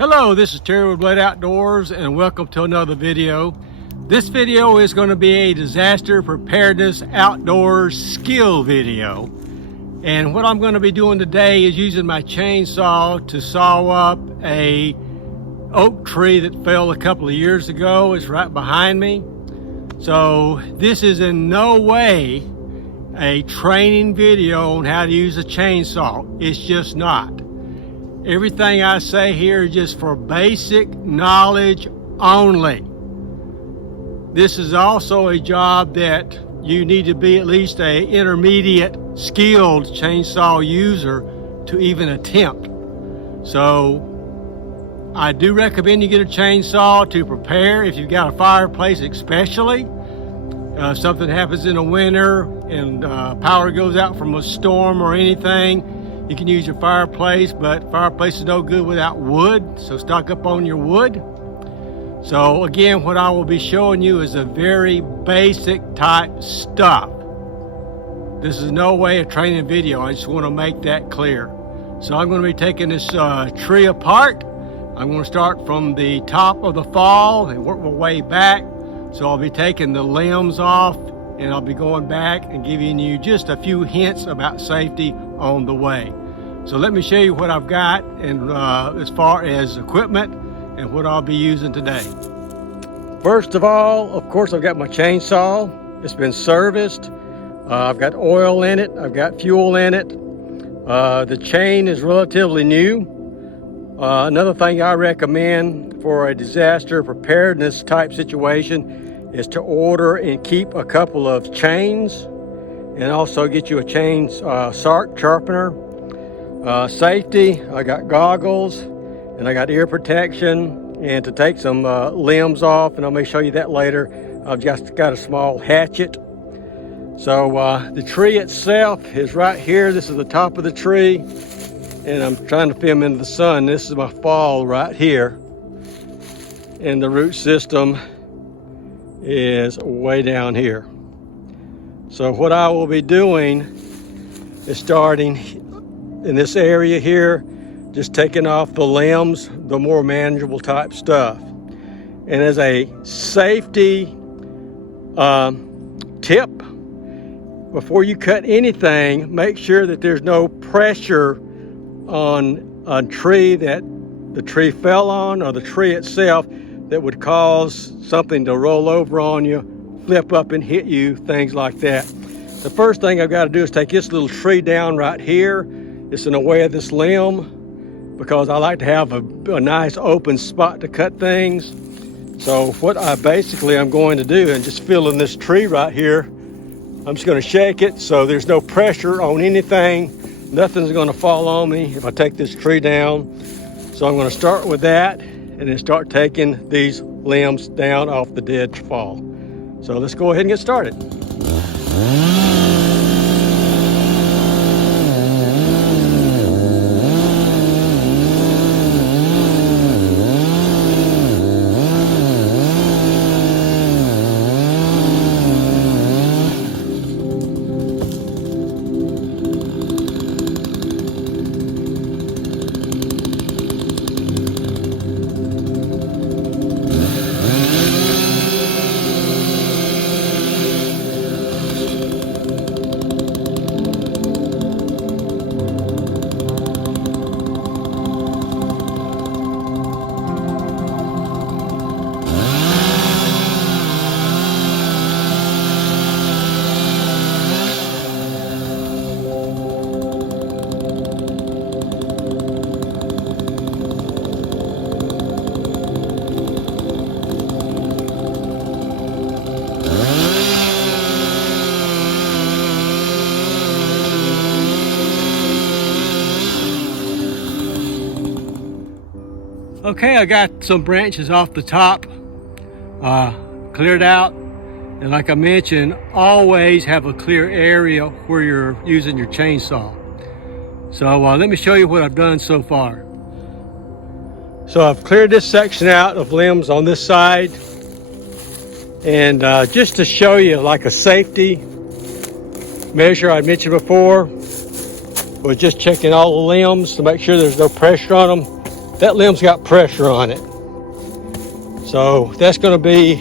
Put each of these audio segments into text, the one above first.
Hello, this is Terry with Blade Outdoors and welcome to another video. This video is going to be a disaster preparedness outdoors skill video. And what I'm going to be doing today is using my chainsaw to saw up a oak tree that fell a couple of years ago. It's right behind me. So this is in no way a training video on how to use a chainsaw. It's just not. Everything I say here is just for basic knowledge only. This is also a job that you need to be at least an intermediate skilled chainsaw user to even attempt. So I do recommend you get a chainsaw to prepare if you've got a fireplace, especially. If something happens in the winter and power goes out from a storm or anything, you can use your fireplace, but fireplace is no good without wood, so stock up on your wood. So again, what I will be showing you is a very basic type stuff. This is no way a training video. I just want to make that clear. So I'm going to be taking this tree apart. I'm going to start from the top of the fall and work my way back. So I'll be taking the limbs off and I'll be going back and giving you just a few hints about safety on the way. So let me show you what I've got and as far as equipment and what I'll be using today. First of all, of course, I've got my chainsaw. It's been serviced. I've got oil in it. I've got fuel in it. The chain is relatively new. Another thing I recommend for a disaster preparedness type situation is to order and keep a couple of chains and also get you a chain sharpener. Safety, I got goggles and I got ear protection, and to take some limbs off, and I may show you that later, I've just got a small hatchet. So the tree itself is right here. This is the top of the tree, and I'm trying to film into the sun. This is my fall right here, and the root system is way down here. So what I will be doing is starting in this area here, just taking off the limbs, the more manageable type stuff. And as a safety tip, before you cut anything, make sure that there's no pressure on a tree that the tree fell on or the tree itself that would cause something to roll over on you, flip up and hit you, things like that. The first thing I've got to do is take this little tree down right here. It's in the way of this limb because I like to have a nice open spot to cut things. So what I'm going to do, and just filling this tree right here, I'm just going to shake it so there's no pressure on anything. Nothing's going to fall on me if I take this tree down. So I'm going to start with that and then start taking these limbs down off the dead fall. So let's go ahead and get started. Okay, I got some branches off the top, cleared out. And like I mentioned, always have a clear area where you're using your chainsaw. So let me show you what I've done so far. So I've cleared this section out of limbs on this side. And just to show you like a safety measure I mentioned before, was just checking all the limbs to make sure there's no pressure on them. that limb's got pressure on it. So that's going to be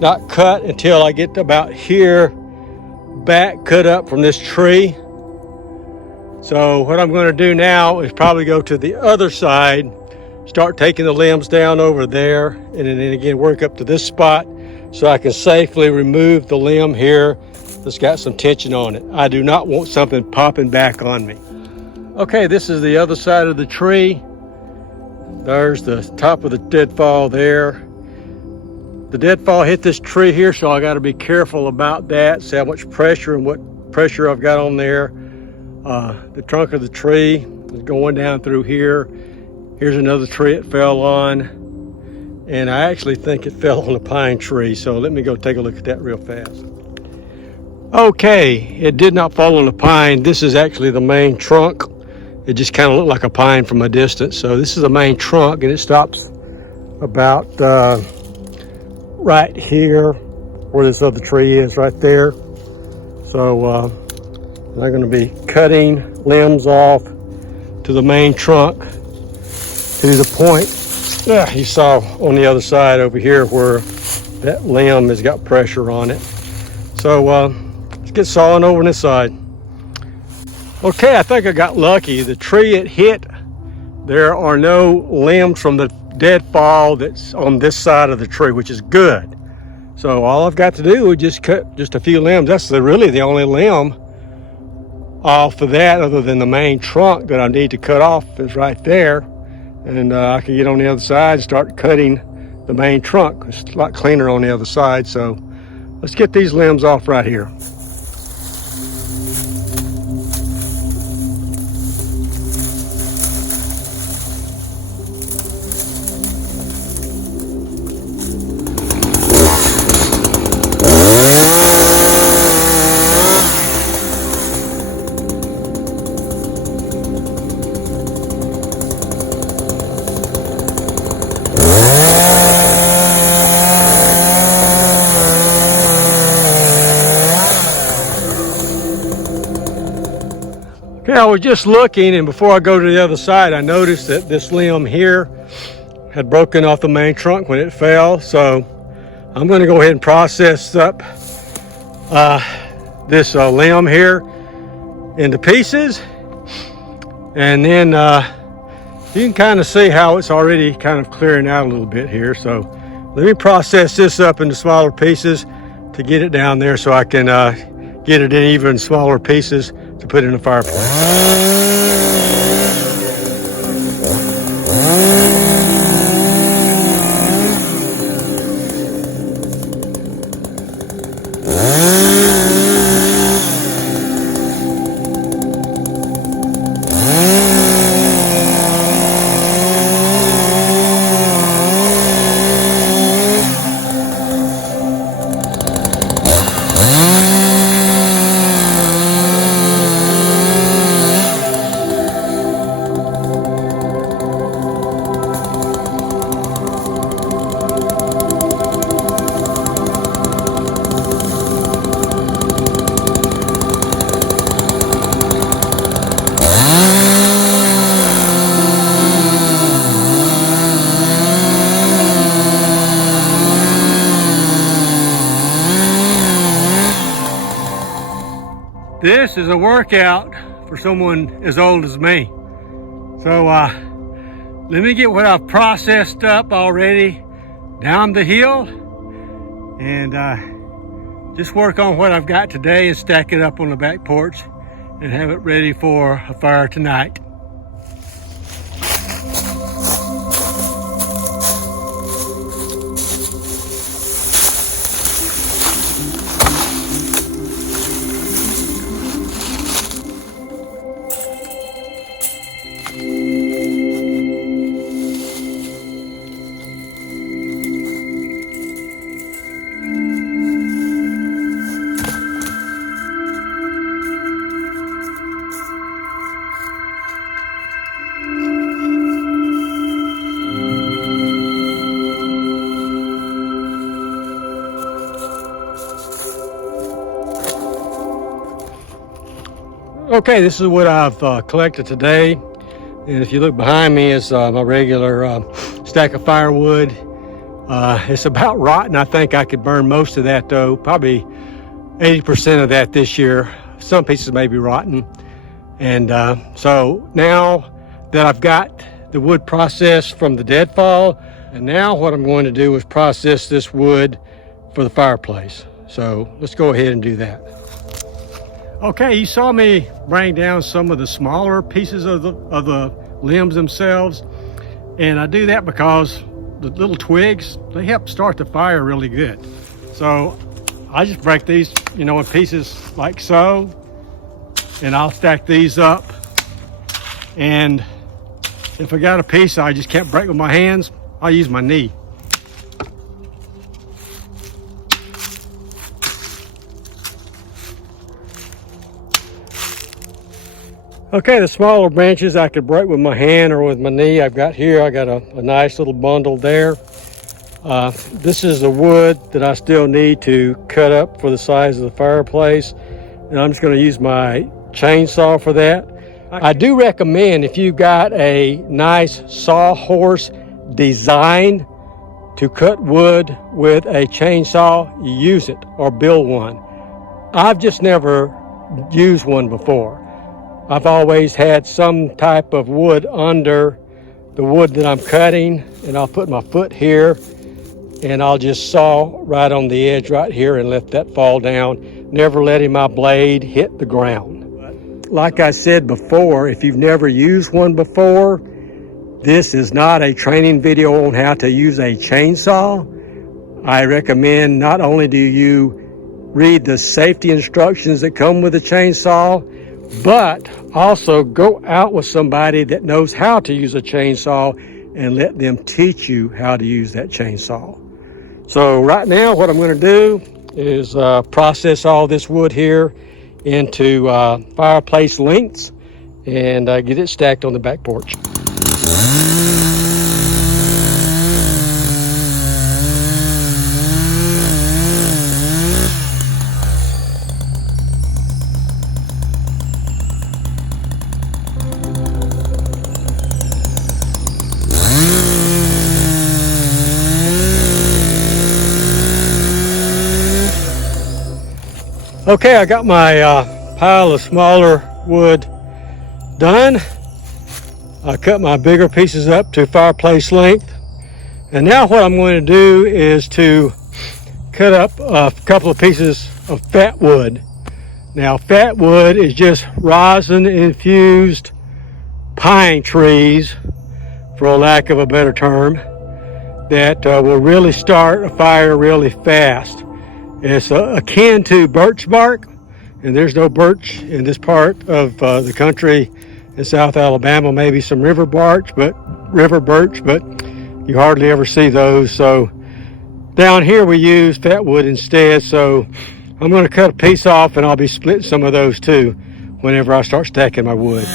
not cut until I get to about here, back cut up from this tree. So what I'm going to do now is probably go to the other side, start taking the limbs down over there, and then again work up to this spot so I can safely remove the limb here that's got some tension on it. I do not want something popping back on me. Okay, this is the other side of the tree. There's the top of the deadfall there. The deadfall hit this tree here, so I got to be careful about that, see how much pressure and what pressure I've got on there. The trunk of the tree is going down through here. Here's another tree it fell on, and I actually think it fell on a pine tree, so let me go take a look at that real fast. Okay, it did not fall on a pine. This is actually the main trunk. It just kind of looked like a pine from a distance. So this is the main trunk, and it stops about right here where this other tree is, right there. So I'm going to be cutting limbs off to the main trunk to the point you saw on the other side over here where that limb has got pressure on it. So let's get sawing over on this side. Okay, I think I got lucky. The tree it hit, there are no limbs from the deadfall that's on this side of the tree, which is good. So all I've got to do is just cut just a few limbs. That's really the only limb off of that, other than the main trunk that I need to cut off, is right there. And I can get on the other side and start cutting the main trunk. It's a lot cleaner on the other side. So let's get these limbs off right here. Okay, I was just looking, and before I go to the other side, I noticed that this limb here had broken off the main trunk when it fell. So I'm going to go ahead and process up this limb here into pieces. And then you can kind of see how it's already kind of clearing out a little bit here. So let me process this up into smaller pieces to get it down there so I can get it in even smaller pieces to put in the fireplace. This is a workout for someone as old as me. So let me get what I've processed up already down the hill and just work on what I've got today and stack it up on the back porch and have it ready for a fire tonight. Okay, this is what I've collected today. And if you look behind me is my regular stack of firewood. It's about rotten. I think I could burn most of that though, probably 80% of that this year. Some pieces may be rotten. And so now that I've got the wood processed from the deadfall, and now what I'm going to do is process this wood for the fireplace. So let's go ahead and do that. Okay, you saw me bring down some of the smaller pieces of the limbs themselves. And I do that because the little twigs, they help start the fire really good. So I just break these, you know, in pieces like so, and I'll stack these up. And if I got a piece I just can't break with my hands, I'll use my knee. Okay, the smaller branches I could break with my hand or with my knee. I got a nice little bundle there. This is the wood that I still need to cut up for the size of the fireplace. And I'm just going to use my chainsaw for that. I do recommend, if you've got a nice sawhorse design to cut wood with a chainsaw, you use it or build one. I've just never used one before. I've always had some type of wood under the wood that I'm cutting, and I'll put my foot here and I'll just saw right on the edge right here and let that fall down, never letting my blade hit the ground. Like I said before, if you've never used one before, this is not a training video on how to use a chainsaw. I recommend not only do you read the safety instructions that come with a chainsaw, but also go out with somebody that knows how to use a chainsaw and let them teach you how to use that chainsaw. So right now what I'm going to do is process all this wood here into fireplace lengths and get it stacked on the back porch. Okay, I got my pile of smaller wood done. I cut my bigger pieces up to fireplace length. And now what I'm going to do is to cut up a couple of pieces of fat wood. Now, fat wood is just rosin infused pine trees, for a lack of a better term, that will really start a fire really fast. It's akin to birch bark, and there's no birch in this part of the country in South Alabama. Maybe some river birch, but you hardly ever see those. So down here we use fat wood instead. So I'm going to cut a piece off, and I'll be splitting some of those too whenever I start stacking my wood.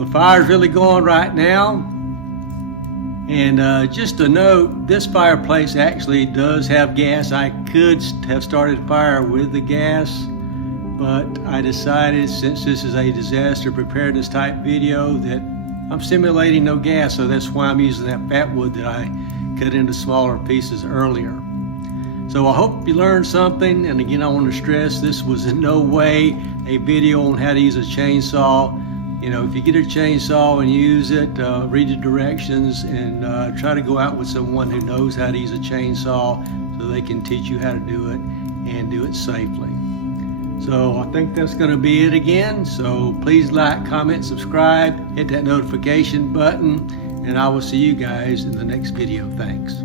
the fire's really going right now. And just a note, this fireplace actually does have gas. I could have started fire with the gas, but I decided, since this is a disaster preparedness type video, that I'm simulating no gas, so that's why I'm using that fat wood that I cut into smaller pieces earlier. So I hope you learned something, and again I want to stress this was in no way a video on how to use a chainsaw. You know, if you get a chainsaw and use it, read the directions and try to go out with someone who knows how to use a chainsaw so they can teach you how to do it and do it safely. So I think that's going to be it again. So please like, comment, subscribe, hit that notification button, and I will see you guys in the next video. Thanks.